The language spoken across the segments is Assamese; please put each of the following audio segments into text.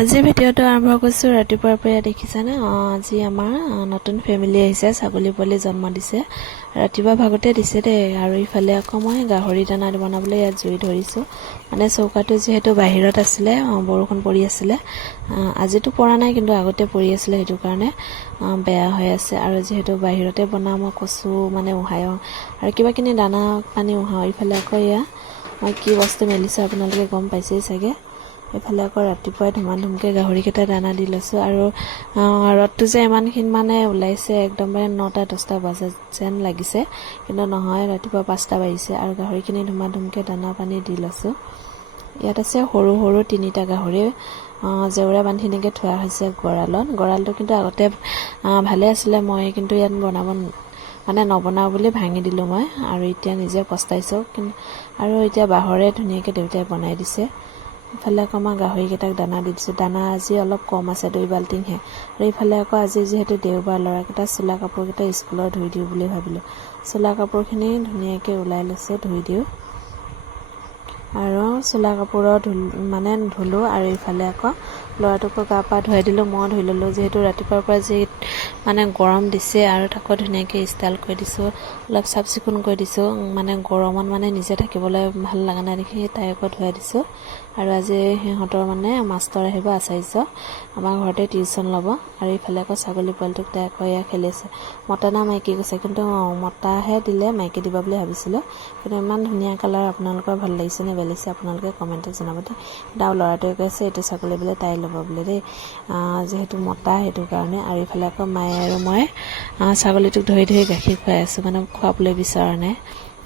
আজি ভিডিঅ'টো আৰম্ভ কৰিছোঁ ৰাতিপুৱাৰ পৰা দেখিছানে। আজি আমাৰ নতুন ফেমিলি আহিছে, ছাগলী পোৱালি জন্ম দিছে। ৰাতিপুৱা ভাগতে দিছে দেই। আৰু ইফালে আকৌ মই গাহৰি দানা বনাবলৈ ইয়াত জুই ধৰিছোঁ। মানে চৌকাটো যিহেতু বাহিৰত আছিলে, বৰষুণ পৰি আছিলে। আজিতো পৰা নাই, কিন্তু আগতে পৰি আছিলে, সেইটো কাৰণে বেয়া হৈ আছে। আৰু যিহেতু বাহিৰতে বনাওঁ, মই কচু মানে উহাই আৰু কিবাকিনি দানা পানী উহাওঁ। ইফালে আকৌ এয়া মই কি বস্তু মেলিছোঁ আপোনালোকে গম পাইছেই চাগে। এইফালে আকৌ ৰাতিপুৱাই ধুমকৈ গাহৰিকেইটা দানা দি লৈছোঁ। আৰু ৰ'দটো যে ইমানখিনি মানে ওলাইছে, একদম 9-10টা বাজে যেন লাগিছে, কিন্তু নহয়, ৰাতিপুৱা 5টা বাজিছে। আৰু গাহৰিখিনি ধুমকৈ দানা পানী দি লৈছোঁ। ইয়াত আছে সৰু সৰু 3টা গাহৰি, জেউৰা বান্ধি এনেকৈ থোৱা হৈছে গঁৰালত। গঁৰালটো কিন্তু আগতে ভালে আছিলে, মই কিন্তু ইয়াত নবনাওঁ বুলি ভাঙি দিলোঁ মই। আৰু এতিয়া নিজে পস্তাইছোঁ। আৰু এতিয়া বাঁহৰে ধুনীয়াকৈ দেউতাই বনাই দিছে। ইফালে আকৌ মই গাহৰিকেইটাক দানা দি দিছোঁ। দানা আজি অলপ কম আছে, 2 বাল্টিংহে। আৰু ইফালে আকৌ আজি যিহেতু দেওবাৰ, ল'ৰাকেইটা চোলা কাপোৰকেইটা স্কুলত ধুই দিওঁ বুলি ভাবিলোঁ। চোলা কাপোৰখিনি ধুনীয়াকৈ ওলাই লৈছোঁ, ধুই দিওঁ। আৰু চোলা কাপোৰৰ ধুলোঁ। আৰু ইফালে আকৌ ল'ৰাটোকো গা পা ধুৱাই দিলোঁ, মই ধুই ল'লোঁ। যিহেতু ৰাতিপুৱাৰ পৰা যি গৰম দিছে, আৰু তাকো ধুনীয়াকৈ ষ্টাইল কৰি দিছোঁ, অলপ চাফ চিকুণ কৰি দিছোঁ। গৰমত নিজে থাকিবলৈ ভাল লগা নাই দেখি তাই আকৌ ধুৱাই দিছোঁ। আৰু আজি সিহঁতৰ মাষ্টৰ আহিব, আচাৰ্য, আমাৰ ঘৰতে টিউশ্যন ল'ব। আৰু ইফালে আকৌ ছাগলী পোৱালিটোক তাই আকৌ এয়া খেলিছে। মতা না মাইকী কৈছে, কিন্তু মতাহে দিলে, মাইকী দিব বুলি ভাবিছিলোঁ। কিন্তু ইমান ধুনীয়া কালাৰ, আপোনালোকৰ ভাল লাগিছেনে বেয়া লাগিছে আপোনালোকে কমেণ্টত জনাব দেই। আৰু ল'ৰাটোৱে কৈছে এইটো ছাগলী বোলে তাই ল'ব বোলে দেই, যিহেতু মতা, সেইটো কাৰণে। আৰু ইফালে আকৌ মায়ে আৰু মই ছাগলীটোক ধৰি ধৰি গাখীৰ খুৱাই আছোঁ, খুৱাবলৈ বিচৰা নাই।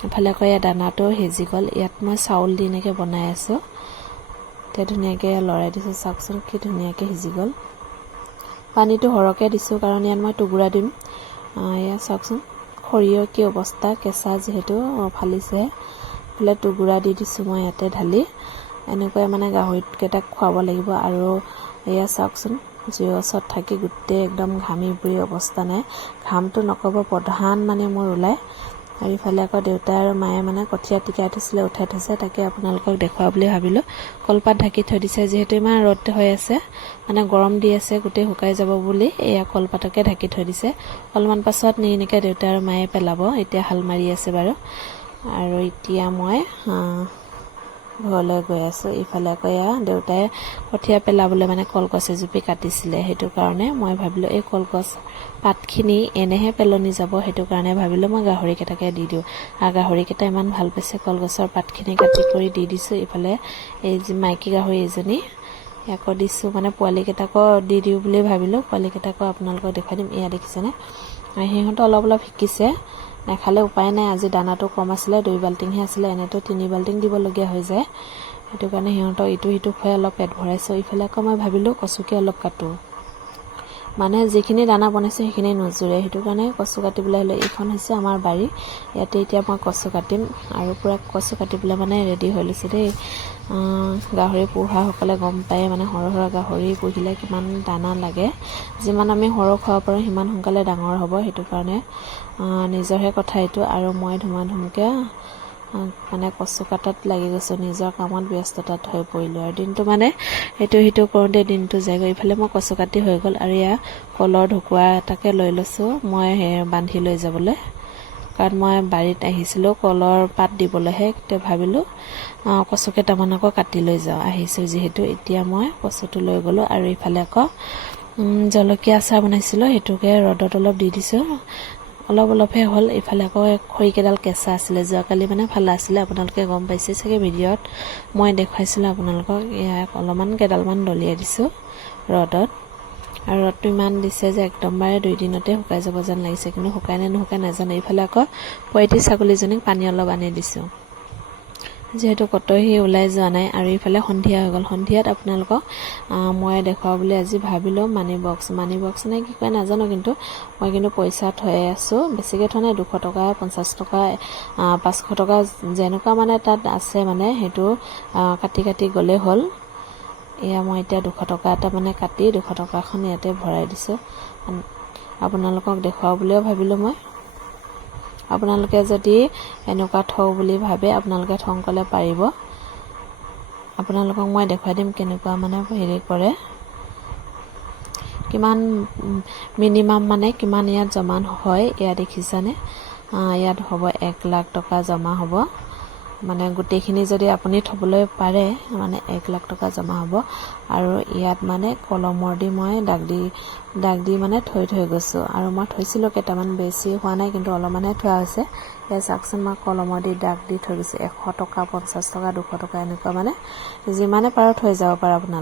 ইফালে আকৌ ইয়াত দানাটো সিজি গ'ল। ইয়াত মই চাউল দি এনেকৈ বনাই আছোঁ। এতিয়া ধুনীয়াকৈ লৰাই দিছোঁ, চাওকচোন কি ধুনীয়াকৈ সিজি গ'ল। পানীটো সৰহকৈ দিছোঁ, কাৰণ ইয়াত মই টুকুৰা দিম। এয়া চাওকচোন সৰিয়হ কি অৱস্থা, কেঁচা যিহেতু ফালিছে। এইফালে টুকুৰা দি দিছোঁ মই ইয়াতে ঢালি। এনেকৈ গাহৰিকেইটাক খুৱাব লাগিব। আৰু এয়া চাওকচোন, জুইৰ ওচৰত থাকি গোটেই একদম ঘামি বুৰি অৱস্থা নাই। ঘামটো নক'ব, প্ৰধান মোৰ ওলায়। আৰু ইফালে আকৌ দেউতা আৰু মায়ে কঠীয়া টিকাই থৈছিলে, উঠাই থৈছে, তাকে আপোনালোকক দেখুওৱা বুলি ভাবিলোঁ। কলপাত ঢাকি থৈ দিছে, যিহেতু ইমান ৰ'দ হৈ আছে, গৰম দি আছে, গোটেই শুকাই যাব বুলি এয়া কলপাতকে ঢাকি থৈ দিছে। অলপমান পাছত নি এনেকৈ দেউতা আৰু মায়ে পেলাব। এতিয়া হাল মাৰি আছে বাৰু। আৰু এতিয়া মই ঘৰলৈ গৈ আছোঁ। ইফালে আকৌ এয়া দেউতাই কঠীয়া পেলাবলৈ কলগছ এজোপি কাটিছিলে, সেইটো কাৰণে মই ভাবিলোঁ এই কলগছ পাতখিনি এনেহে পেলনি যাব, সেইটো কাৰণে ভাবিলোঁ মই গাহৰিকেইটাকে দি দিওঁ। আৰু গাহৰিকেইটা ইমান ভাল পাইছে, কলগছৰ পাতখিনি কাটি কৰি দি দিছোঁ। ইফালে এই যে মাইকী গাহৰি এজনী, আকৌ দিছোঁ, পোৱালিকেইটাকো দি দিওঁ বুলি ভাবিলোঁ। পোৱালিকেইটাকো আপোনালোকক দেখুৱাই দিম। এয়া দেখিছেনে, সিহঁতো অলপ অলপ শিকিছে, নাখালে উপায় নাই। আজি দানাটো কম আছিলে, 2 বাল্টিংহে আছিলে, এনেতো 3 বাল্টিং দিবলগীয়া হৈ যায়। সেইটো কাৰণে সিহঁতক ইটো সিটো খুৱাই অলপ পেট ভৰাইছোঁ। ইফালে আকৌ মই ভাবিলোঁ কচুকে অলপ কাটোঁ, যিখিনি দানা বনাইছোঁ সেইখিনি নোজোৰে, সেইটো কাৰণে কচু কাটিবলৈ হ'লে। এইখন হৈছে আমাৰ বাৰী, ইয়াতে এতিয়া মই কচু কাটিম। আৰু পূৰা কচু কাটিবলৈ ৰেডি হৈ লৈছোঁ দেই। গাহৰি পোহাসকলে গম পায়, সৰু সুৰা গাহৰি পুহিলে কিমান দানা লাগে। যিমান আমি সৰু খুৱাব পাৰোঁ, সিমান সোনকালে ডাঙৰ হ'ব। সেইটো কাৰণে নিজৰহে কথা এইটো। আৰু মই ধুমকৈ কচু কাটাত লাগি গৈছোঁ, নিজৰ কামত ব্যস্ততাত হৈ পৰিলোঁ। আৰু দিনটো এইটো সিটো কৰোঁতে দিনটো যায়গৈ। ইফালে মই কচু কাটি হৈ গ'ল। আৰু এয়া কলৰ ঢকুৱা এটাকে লৈ লৈছোঁ মই বান্ধি লৈ যাবলৈ, কাৰণ মই বাৰীত আহিছিলোঁ কলৰ পাত দিবলৈহে। তেতিয়া ভাবিলোঁ কচু কেইটামানকো কাটি লৈ যাওঁ, আহিছোঁ যিহেতু। এতিয়া মই কচুটো লৈ গ'লোঁ। আৰু ইফালে আকৌ জলকীয়া আচাৰ বনাইছিলোঁ, সেইটোকে ৰ'দত অলপ দি দিছোঁ, অলপ অলপহে হ'ল। ইফালে আকৌ খৰিকেইডাল কেঁচা আছিলে, যোৱাকালি ফালা আছিলে, আপোনালোকে গম পাইছে চাগে, ভিডিঅ'ত মই দেখুৱাইছিলোঁ আপোনালোকক। ইয়াক অলপমান কেইডালমান দলিয়াই দিছোঁ ৰ'দত। আৰু ৰ'দটো ইমান দিছে যে একদমবাৰে 2 দিনতে শুকাই যাব যেন লাগিছে, কিন্তু শুকাই নে নুশুকাই নাজানো। ইফালে আকৌ পঁয়ত্ৰী ছাগলীজনীক পানী অলপ আনি দিছোঁ, যিহেতু কতহি ওলাই যোৱা নাই। আৰু ইফালে সন্ধিয়া হৈ গ'ল। সন্ধিয়াত আপোনালোকক মই দেখুৱাওঁ বুলি আজি ভাবিলোঁ মানি বক্স নে কি কয় নাজানো, কিন্তু মই পইচা থৈ আছোঁ। বেছিকৈ থোৱা নাই, 200 টকা, 50 টকা, 500 টকা, যেনেকুৱা তাত আছে সেইটো কাটি কাটি গ'লেই হ'ল। এয়া মই এতিয়া 200 টকা এটা কাটি 200 টকাখন ইয়াতে ভৰাই দিছোঁ, আপোনালোকক দেখুৱাওঁ বুলিও ভাবিলোঁ মই। আপোনালোকে যদি এনেকুৱা থওঁ বুলি ভাবে, আপোনালোকে থওঁ ক'লে পাৰিব। আপোনালোকক মই দেখুৱাই দিম কেনেকুৱা হেৰি কৰে। কিমান মিনিমাম মানে কিমান ইয়াত জমা হয় এয়া দেখিছানে ইয়াত হ'ব 1 লাখ টকা জমা হ'ব মানে গোটেইখিনি যদি আপুনি থবলৈ পাৰে মানে 1 লাখ টকা জমা হ'ব আৰু ইয়াত মানে কলমৰ দি মই দাগ দি মানে থৈ গৈছো আৰু মই থৈছিলো কেইটামান বেছি হোৱা নাই কিন্তু অলপমানহে থোৱা হৈছে এই চাকচোন মই কলমৰ দি দাগ দি থৈ গৈছো 100 টকা 50 টকা 200 টকা এনেকুৱা মানে যিমানে পাৰো থৈ যাব পাৰে আপোনালোকে